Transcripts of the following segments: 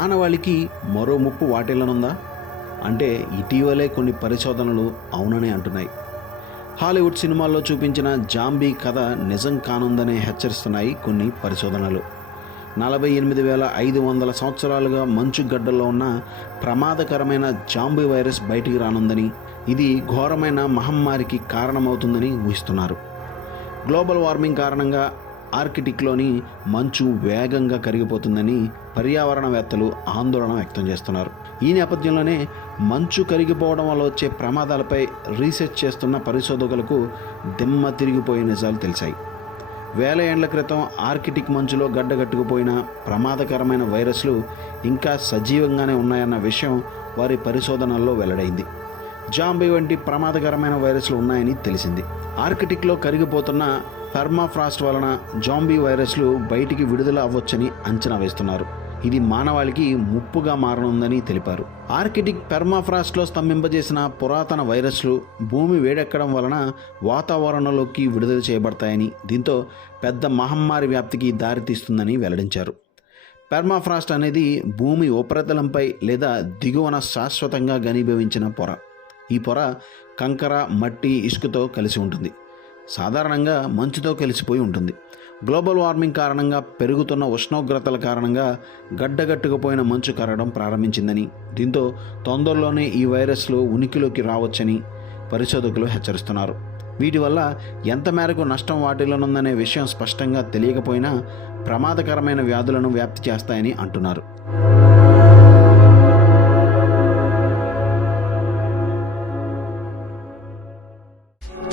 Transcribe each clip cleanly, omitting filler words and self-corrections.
మానవాళికి మరో ముప్పు వాటిల్లనుందా అంటే ఇటీవలే కొన్ని పరిశోధనలు అవునని అంటున్నాయి. హాలీవుడ్ సినిమాల్లో చూపించిన జాంబీ కథ నిజం కానుందనే హెచ్చరిస్తున్నాయి కొన్ని పరిశోధనలు. 48,500 సంవత్సరాలుగా మంచు గడ్డల్లో ఉన్న ప్రమాదకరమైన జాంబీ వైరస్ బయటికి రానుందని, ఇది ఘోరమైన మహమ్మారికి కారణమవుతుందని ఊహిస్తున్నారు. గ్లోబల్ వార్మింగ్ కారణంగా ఆర్కిటిక్లోని మంచు వేగంగా కరిగిపోతుందని పర్యావరణవేత్తలు ఆందోళన వ్యక్తం చేస్తున్నారు. ఈ నేపథ్యంలోనే మంచు కరిగిపోవడం వల్ల వచ్చే ప్రమాదాలపై రీసెర్చ్ చేస్తున్న పరిశోధకులకు దిమ్మ తిరిగిపోయే నిజాలు తెలిసాయి. వేల ఏండ్ల క్రితం ఆర్కిటిక్ మంచులో గడ్డగట్టుకుపోయిన ప్రమాదకరమైన వైరస్లు ఇంకా సజీవంగానే ఉన్నాయన్న విషయం వారి పరిశోధనల్లో వెల్లడైంది. జాంబీ వంటి ప్రమాదకరమైన వైరస్లు ఉన్నాయని తెలిసింది. ఆర్కిటిక్లో కరిగిపోతున్న పెర్మాఫ్రాస్ట్ వలన జాంబీ వైరస్లు బయటికి విడుదల అవ్వొచ్చని అంచనా వేస్తున్నారు. ఇది మానవాళికి ముప్పుగా మారనుందని తెలిపారు. ఆర్కిటిక్ పెర్మాఫ్రాస్ట్లో స్తంభింపజేసిన పురాతన వైరస్లు భూమి వేడెక్కడం వలన వాతావరణంలోకి విడుదల చేయబడతాయని, దీంతో పెద్ద మహమ్మారి వ్యాప్తికి దారితీస్తుందని వెల్లడించారు. పెర్మాఫ్రాస్ట్ అనేది భూమి ఉపరితలంపై లేదా దిగువన శాశ్వతంగా ఘనీభవించిన పొర. ఈ పొర కంకర, మట్టి, ఇసుకతో కలిసి ఉంటుంది. సాధారణంగా మంచుతో కలిసిపోయి ఉంటుంది. గ్లోబల్ వార్మింగ్ కారణంగా పెరుగుతున్న ఉష్ణోగ్రతల కారణంగా గడ్డగట్టుకుపోయిన మంచు కరగడం ప్రారంభించిందని, దీంతో తొందరలోనే ఈ వైరస్లు ఉనికిలోకి రావచ్చని పరిశోధకులు హెచ్చరిస్తున్నారు. వీటి వల్ల ఎంత మేరకు నష్టం వాటిల్లోనుందనే విషయం స్పష్టంగా తెలియకపోయినా ప్రమాదకరమైన వ్యాధులను వ్యాప్తి చేస్తాయని అంటున్నారు.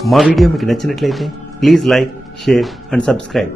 మా వీడియో మీకు నచ్చినట్లయితే please like, share and subscribe.